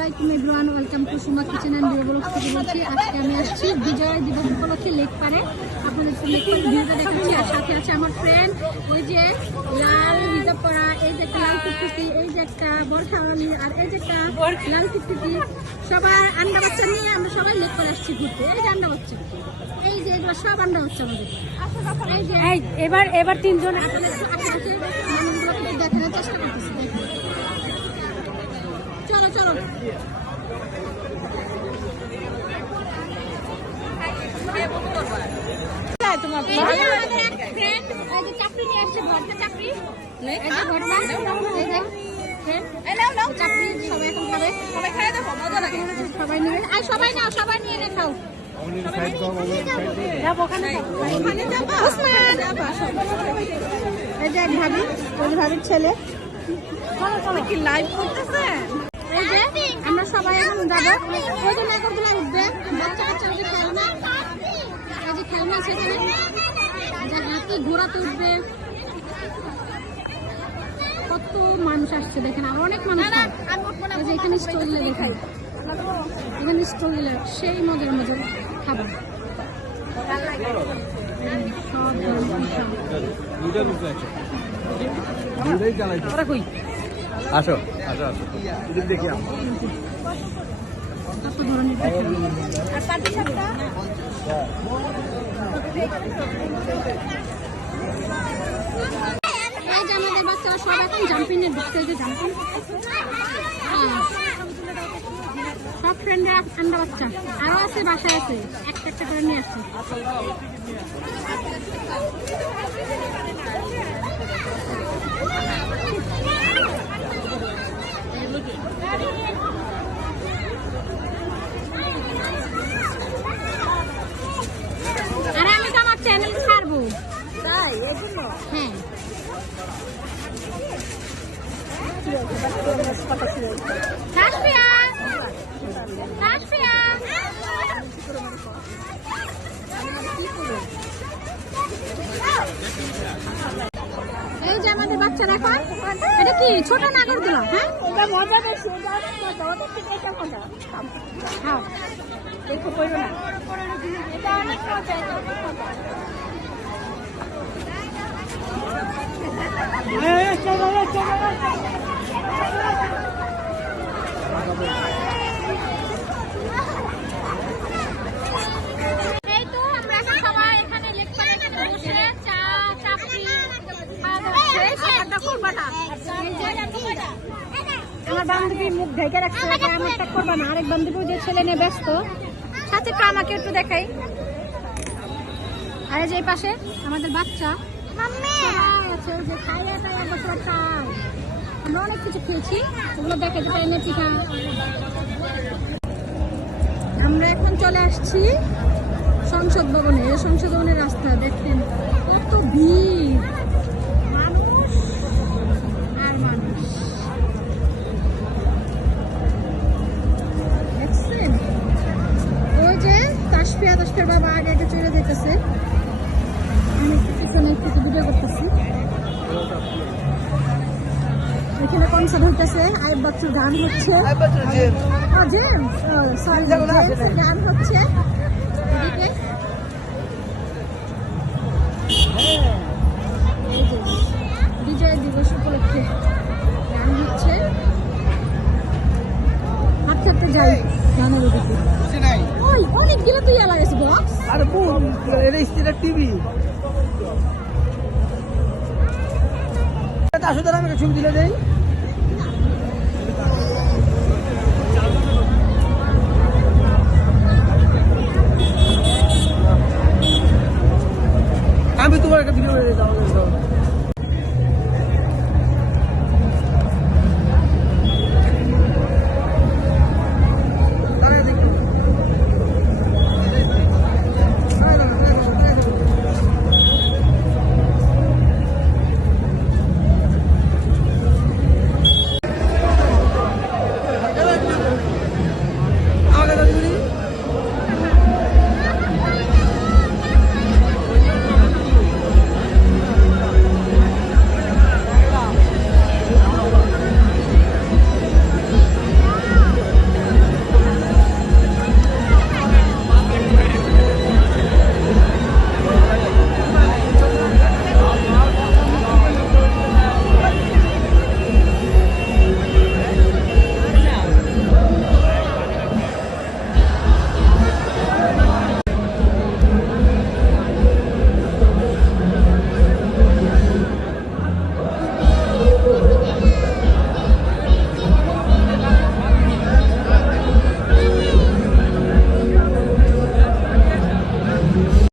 আলাইকুম everyone welcome to Suma kitchen and বিয়ে blog থেকে বলছি। আজকে আমি আসছি বিজয় দিবস উপলক্ষে লেক পারে আপনাদের একটু ভিডিওটা দেখাচ্ছি আর সাথে আছে আমার ফ্রেন্ড ওই যে লাল রিজার্ভ করা এই যে একটা লাল টিকটিকি এই যে একটা বরখাওয়ালি আর এই যে একটা লাল টিকটিকি সবার আন্ডা বাচ্চা নিয়ে আমরা সবাই লেক করে আসছি ঘুরতে। এই যে আন্ডা বাচ্চা। এই যে এগুলো সব আন্ডা বাচ্চা আমাদের। এই যে এবার এবার তিনজন আপনাদের দেখানোর চেষ্টা করতেছি। চলো। তোমার নিয়ে আসছে, চাপড়ি সবাই এখন সবাই নেবে। আয়, সবাই নাও, সবাই নিয়ে নে খাও। ভাবি, ভাবির ছেলে। কি লাইভ করতেছে? এই আমরা সবাই এখন যাব ওই উঠবে বাচ্চা কাচ্চা ওই যে খেলনা। যে খেলনা আছে এখানে। যে হাতি ঘোড়াতে উঠবে কত মানুষ আসছে দেখেন আর অনেক মানুষ হয়। যে এখানে স্টল দেখাই এখানে স্টল সেই মজার মজার খাবার। সব ধরনের সব। ওরা কই? আসো। আসো আসো। দেখি আমাদের বাচ্চারা সব এখন জাম্পিং এ ঢুকতে যে জাম্পিং সব ফ্রেন্ডরা ঠান্ডা বাচ্চা আরও আছে বাসায় আছে একটা একটা করে নিয়ে আসছে আর আমি তো আমার চ্যানেল ছাড়বো তাই এগুলো হ্যাঁ কাশপিয়া কাশপিয়া এই যে আমাদের বাচ্চারা এখন এটা কি ছোট নাগরগুলো হ্যাঁ? এটা মজা বেশি এটা অনেক মজা দেখো না। এটা অনেক মজা এটা অনেক মজা এই তো আমরা এখন সবাই এখানে লেক পাড়ে এখানে বসে চা চাপড়ি খাওয়া দাওয়া শেষ। একটা কুরবানা। এই যে আমার বান্ধবী মুখ ঢেকে রাখছে আমারটা করবা না। আরেক বান্ধবী যে ছেলে নিয়ে ব্যস্ত। সাথে আমাকে একটু দেখাই। আর এই যে পাশে আমাদের বাচ্চা। আমরা অনেক কিছু খেয়েছি ওগুলো দেখাতে পারি না আমরা এখন চলে আসছি সংসদ ভবনে। সংসদ ভবনের রাস্তা দেখেন কত ভিড়। এখানে কনসার্ট হইতেছে আইব বাচ্চুর গান হচ্ছে। জেমস গান হচ্ছে। বিজয় দিবস উপলক্ষে গান হচ্ছে। হাঁটতে হাঁটতে যাই গানের ওদিকে অনেকগুলো তুই লাগাইছি বক্স আরে আসো তারা আমাকে ছবি দিলে দেয় আমি তোমার একটা ভিডিও